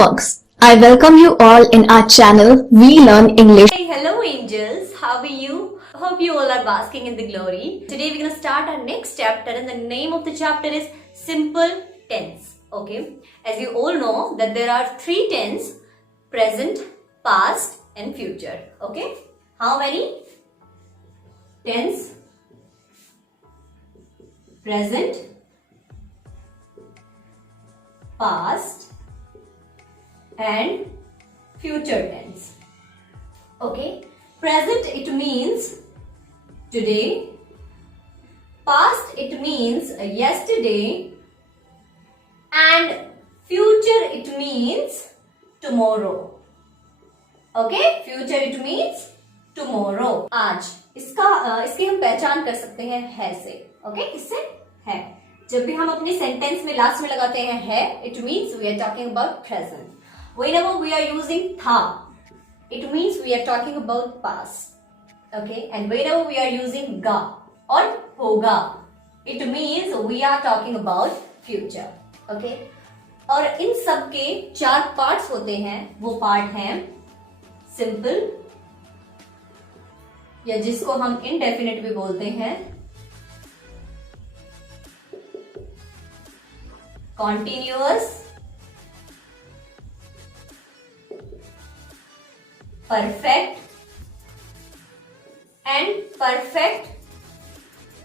Fox. I welcome you all in our channel, We Learn English. Hey, hello angels, how are you? Hope you all are basking in the glory. Today we're going to start our next chapter and the name of the chapter is Simple Tense. Okay, as you all know that there are three tense: present, past and future. Okay, how many? Tense, present, past and future tense. Okay, present it means today, past it means yesterday, and future it means tomorrow. Okay, future it means tomorrow. आज इसकी हम पहचान कर सकते हैं है से. Okay, किससे? है. जब भी हम अपने सेंटेंस में लास्ट में लगाते हैं है, it means we are talking about present. Whenever we are using tha, it means we are talking about past. Okay, and whenever we are using ga or hoga, it means we are talking about future. Okay, और इन सब के चार parts होते हैं. वो part हैं simple, या जिसको हम इनडेफिनेट भी बोलते हैं, continuous, perfect and perfect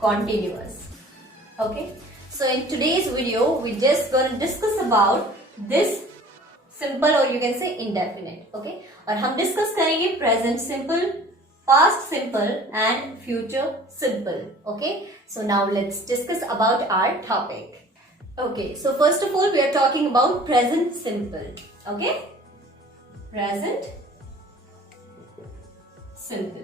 continuous. Okay, so in today's video we're just going to discuss about this simple or you can say indefinite. Okay, और हम discuss करेंगे present simple, past simple and future simple. Okay, so now let's discuss about our topic. Okay, so first of all we are talking about present simple. Okay, present simple.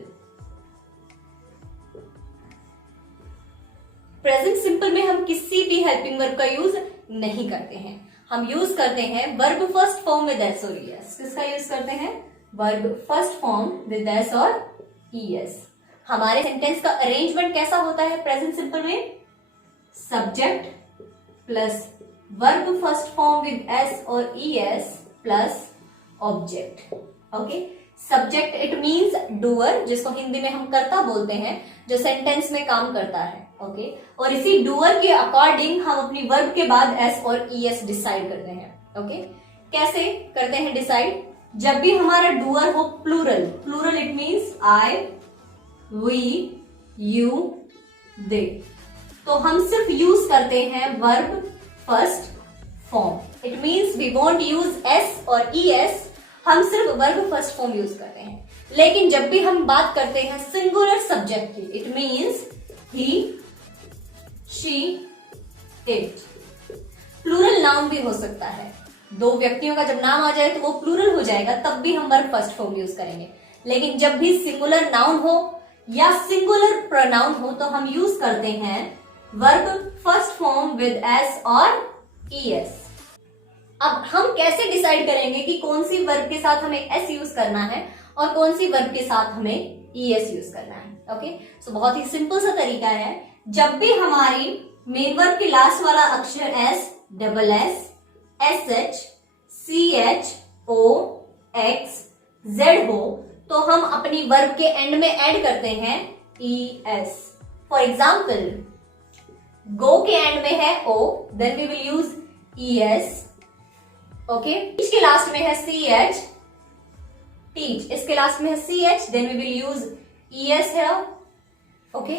Present simple में हम किसी भी helping verb का use नहीं करते हैं. हम use करते हैं verb first form with S और ईएस. किसका यूज करते हैं? Verb first form with S और ईएस. हमारे सेंटेंस का अरेंजमेंट कैसा होता है प्रेजेंट सिंपल में? Subject plus verb first form with S और ES plus object. Okay, subject it means doer, जिसको हिंदी में हम कर्ता बोलते हैं, जो सेंटेंस में काम करता है. ओके, और इसी डूअर के अकॉर्डिंग हम अपनी वर्ब के बाद एस और ईएस डिसाइड करते हैं. ओके, कैसे करते हैं डिसाइड? जब भी हमारा डूअर हो plural, plural it means I, we, you, they, तो हम सिर्फ यूज करते हैं verb first form. It means we won't use S और ईएस, हम सिर्फ वर्ब फर्स्ट फॉर्म यूज करते हैं. लेकिन जब भी हम बात करते हैं सिंगुलर सब्जेक्ट की, it means he, she, it. Plural noun भी हो सकता है. दो व्यक्तियों का जब नाम आ जाए तो वो प्लूरल हो जाएगा, तब भी हम वर्ब फर्स्ट फॉर्म यूज करेंगे. लेकिन जब भी सिंगुलर नाउन हो या सिंगुलर प्रोनाउन हो तो हम यूज करते हैं verb first form with S और ईएस. अब हम कैसे डिसाइड करेंगे कि कौन सी वर्ब के साथ हमें एस यूज करना है और कौन सी वर्ब के साथ हमें ईएस यूज करना है? ओके, सो बहुत ही सिंपल सा तरीका है. जब भी हमारी मेन वर्ब के लास्ट वाला अक्षर S, double S, S H, C H, O, X, Z हो तो हम अपनी वर्ब के एंड में ऐड करते हैं E S. For example, go के एंड में है O, then we will use E S. Okay, इसके लास्ट में है सी एच, टीच, इसके लास्ट में है C H, then we will use E S है. ओके,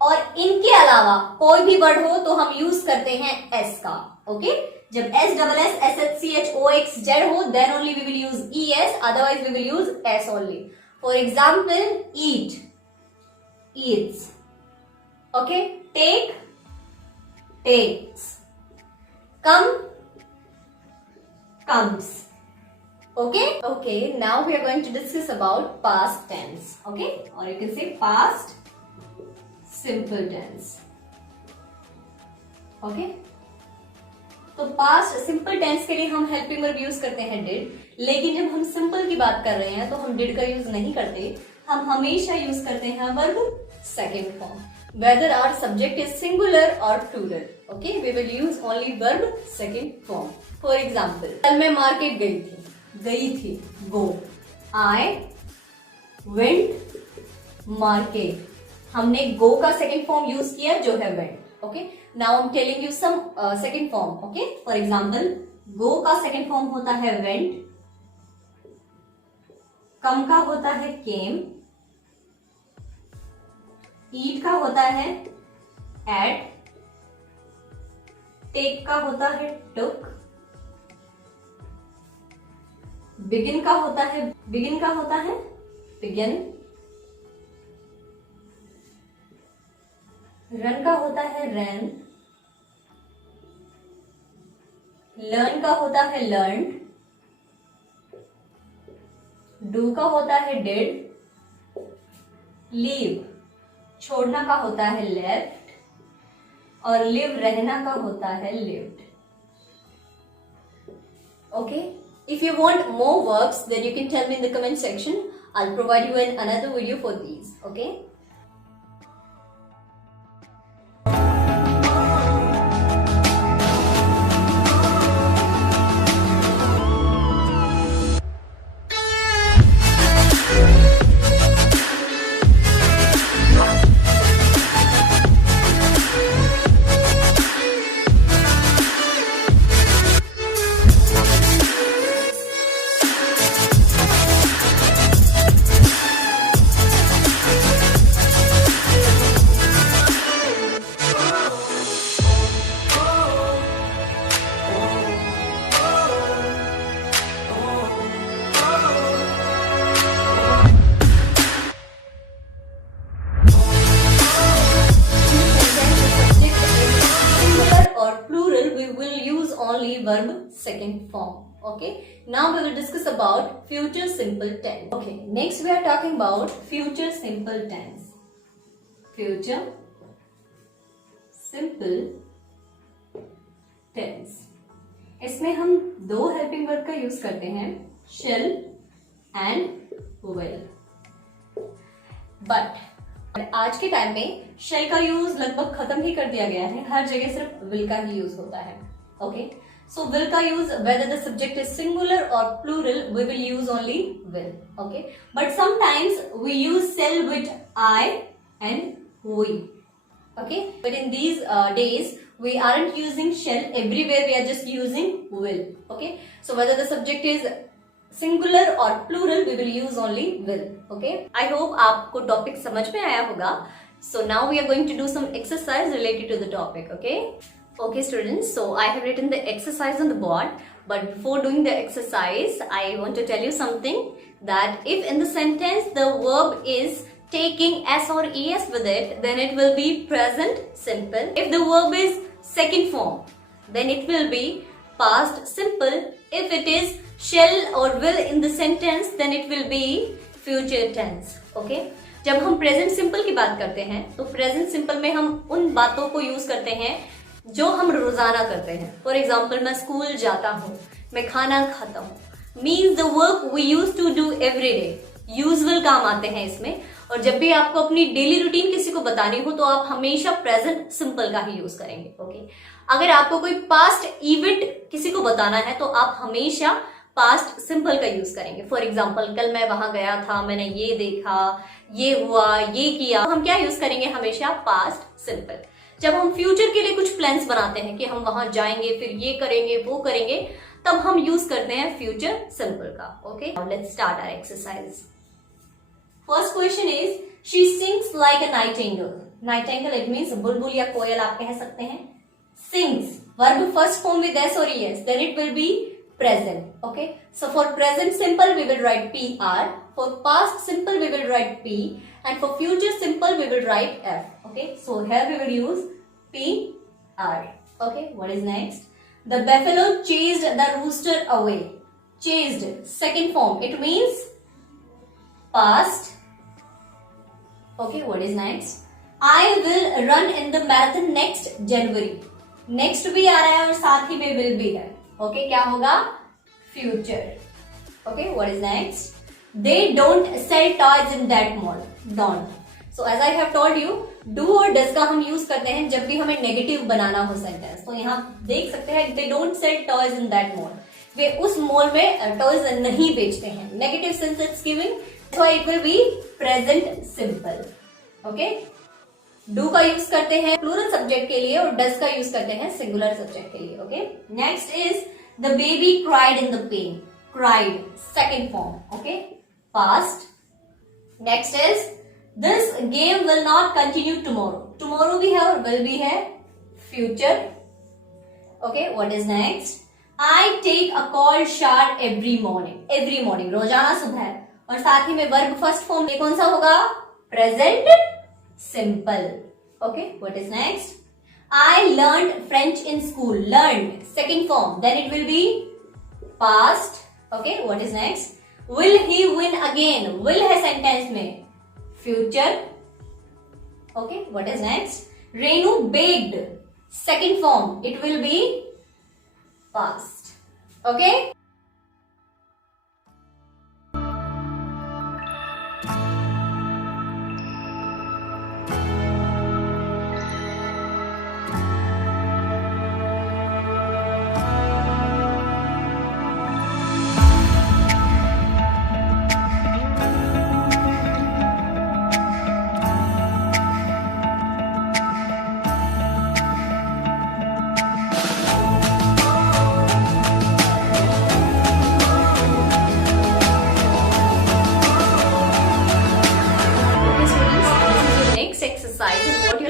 और इनके अलावा कोई भी वर्ड हो तो हम यूज करते हैं एस का. ओके, जब S, double S, S H, C H, O, X, Z हो then only we will use E S, otherwise we will use S only. For example, eat, eats. Okay, take, takes, come, comes. Okay, now we are going to discuss about past tense. Okay, or you can say past simple tense. Okay, तो past simple tense के लिए हम helping verb use करते हैं did, लेकिन जब हम simple की बात कर रहे हैं तो हम did का यूज नहीं करते. हम हमेशा यूज करते हैं verb second form. whether our subject is singular or plural. Okay, we will use only verb second form. For example, कल मैं मार्केट गई थी go. I went market. हमने go का second form use किया जो है went. Okay, now I'm telling you some second form. Okay, for example, go का second form होता है went. come का होता है came. eat का होता है ate. take का होता है took. begin का होता है begin. run का होता है ran. learn का होता है learned. do का होता है did. leave छोड़ना का होता है left. और live रहना का होता है lived. Okay, if you want more verbs, then you can tell me in the comment section. I'll provide you another video for these. Okay. Only verb second form. Okay, now we will discuss about future simple tense. Okay, next we are talking about future simple tense. Future simple tense. इसमें हम दो helping verb का use करते हैं, shall and will. But आज के time में shall का यूज लगभग खत्म ही कर दिया गया है, हर जगह सिर्फ will का ही यूज होता है. Okay, so will का use whether the subject is singular or plural, we will use only will. Okay, but sometimes we use shall with I and we. Okay, but in these days we aren't using shall everywhere, we are just using will. Okay, so whether the subject is singular or plural, we will use only will. Okay, I hope आपको topic समझ में आया होगा. So now we are going to do some exercise related to the topic. Okay students, so I have written the exercise on the board, but before doing the exercise I want to tell you something, that if in the sentence the verb is taking s or es with it, then it will be present simple. If the verb is second form, then it will be past simple. If it is shall or will in the sentence, then it will be future tense. Okay, जब हम present simple की बात करते हैं तो present simple में हम उन बातों को यूज करते हैं जो हम रोजाना करते हैं. फॉर एग्जाम्पल, मैं स्कूल जाता हूँ, मैं खाना खाता हूँ. Means the work we use to do every day. Usual काम आते हैं इसमें. और जब भी आपको अपनी डेली रूटीन किसी को बतानी हो तो आप हमेशा प्रेजेंट सिंपल का ही यूज करेंगे. ओके, अगर आपको कोई पास्ट इवेंट किसी को बताना है तो आप हमेशा पास्ट सिंपल का यूज करेंगे. फॉर एग्जाम्पल, कल मैं वहां गया था, मैंने ये देखा, ये हुआ, ये किया. हम क्या यूज करेंगे? हमेशा पास्ट सिंपल. जब हम फ्यूचर के लिए कुछ प्लान्स बनाते हैं कि हम वहां जाएंगे, फिर ये करेंगे, वो करेंगे, तब हम यूज करते हैं फ्यूचर सिंपल का. Okay, let's start our exercise. First question is, she sings like a nightingale. Nightingale it means बुलबुल या कोयल आप कह सकते हैं. Sings verb first form with S और ES, then it will be present. Okay, so for present simple we will write PR, for past simple we will write P, and for future simple we will write F. Okay, so here we will use PR. Okay, what is next? The buffalo chased the rooster away. Chased second form, it means past. Okay, what is next? I will run in the marathon next January. Next भी आ रहा है और साथ ही में will भी है. Okay, क्या होगा? Future. Okay, what is next? They don't sell toys in that mall. Don't. So as I have told you, do और डज का हम यूज करते हैं जब भी हमें नेगेटिव बनाना हो सेंटेंस। तो यहाँ देख सकते हैं they don't sell toys in that mall, वे उस मॉल में टॉयज नहीं बेचते हैं। Negative sense it's giving, so it will be present simple. Okay, do का यूज करते हैं प्लूरल सब्जेक्ट के लिए और डज का यूज करते हैं सिंगुलर सब्जेक्ट के लिए। Okay, next is the baby cried in the pain, cried second form. Okay, past. Next is this game will not continue tomorrow, tomorrow भी है और विल भी है, future. Okay, what is next? I take a cold shower every morning, every morning रोजाना सुबह, और साथ ही में वर्ब फर्स्ट फॉर्म में कौन सा होगा? Present simple. Okay, what is next? I learned French in school, learned second form, then it will be past. Okay, what is next? Will he win again? Will है sentence में, future. Okay, what is next? Renu baked second form, it will be past. Okay.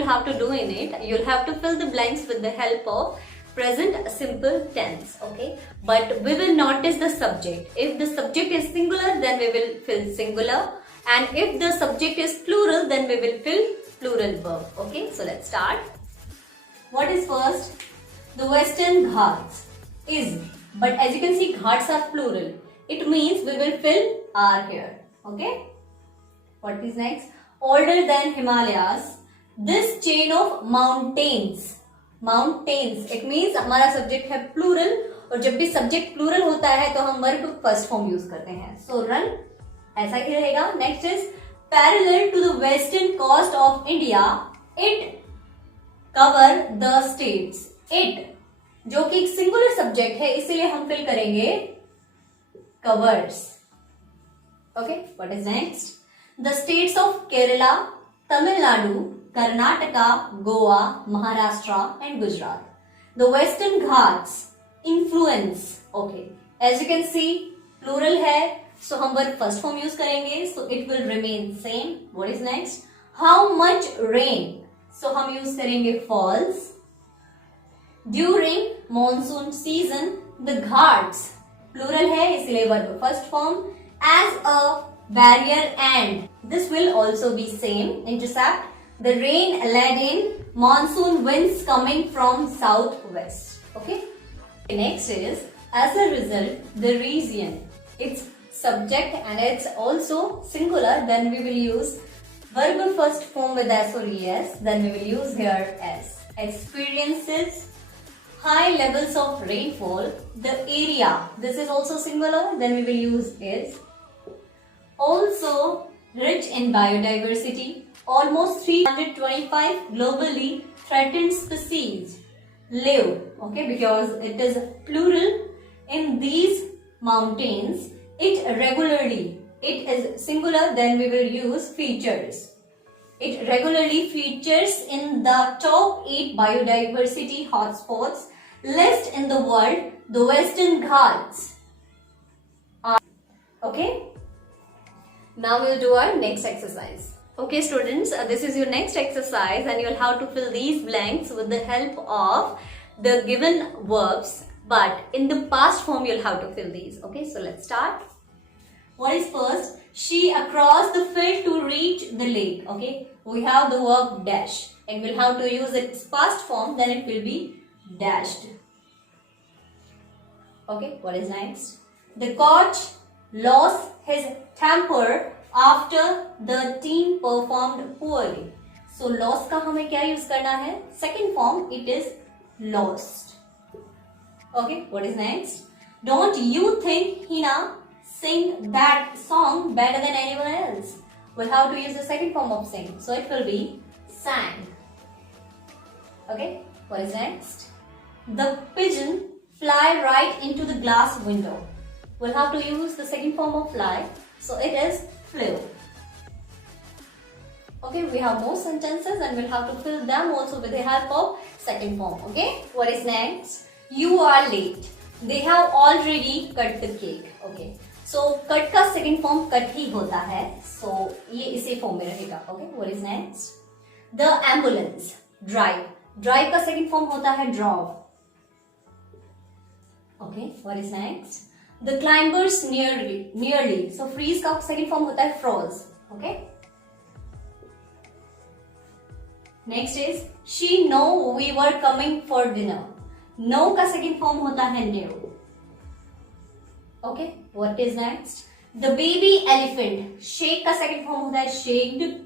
Have to do in it, you'll have to fill the blanks with the help of present simple tense. Okay, but we will notice the subject. If the subject is singular, then we will fill singular, and if the subject is plural, then we will fill plural verb. Okay, so let's start. What is first? The Western Ghats is, but as you can see Ghats are plural, it means we will fill are here. Okay, what is next? Older than Himalayas, this chain of mountains, mountains, it means हमारा subject है plural, और जब भी subject plural होता है तो हम verb first form use करते हैं, सो रन ऐसा ही रहेगा। Next is parallel to the western coast of India, it cover the states, it जो कि एक सिंगुलर सब्जेक्ट है इसीलिए हम फिल करेंगे covers. Okay, what is next? The states of Kerala, Tamil Nadu, Karnataka, Goa, Maharashtra and Gujarat. The Western Ghats influence. Okay, as you can see plural है, so हम verb first form use करेंगे, so it will remain same. What is next? How much rain? So हम use करेंगे falls. During monsoon season, the Ghats plural है इसलिए verb first form. As a barrier and, this will also be same. Intercept the rain laden monsoon winds coming from southwest. Okay, next is as a result the region, it's subject and it's also singular, then we will use verb first form with s or es, then we will use here s. Experiences high levels of rainfall, the area, this is also singular, then we will use is. Also rich in biodiversity, almost 325 globally threatened species live, okay, because it is plural in these mountains. It regularly, it is singular, then we will use features. It regularly features in the top 8 biodiversity hotspots list in the world. The Western Ghats are, okay. Now we'll do our next exercise. Okay students, this is your next exercise and you'll have to fill these blanks with the help of the given verbs, but in the past form you'll have to fill these. Okay, so let's start. What is first? She across the field to reach the lake. Okay, we have the verb dash and we'll have to use its past form, then it will be dashed. Okay, what is next? The coach lost his temper after the team performed poorly. So lost का हमें क्या use करना है? Second form, it is lost. Okay, what is next? Don't you think Hina sing that song better than anyone else? We'll have to use the second form of sing, so it will be sang. Okay, what is next? The pigeon fly right into the glass window. We'll have to use the second form of fly, so it is flew. Okay, we have more sentences and we'll have to fill them also with the help of second form. Okay, what is next? You are late. They have already cut the cake. Okay, so cut का second form cut ही होता है, so ये इसी form में रहेगा. Okay, what is next? The ambulance drive. Drive का second form होता है drove. Okay, what is next? The climbers nearly. So freeze का second form होता है froze. Okay. Next is she know we were coming for dinner. No का second form होता है knew. Okay, what is next? The baby elephant. Shake का second form होता है shaked.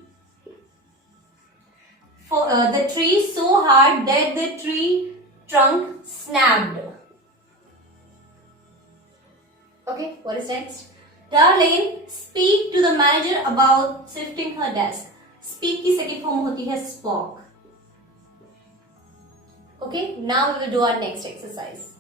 For the tree so hard that the tree trunk snapped. Okay, what is next? Darlene, speak to the manager about shifting her desk. Speak की second form होती है spoke. Okay, now we will do our next exercise.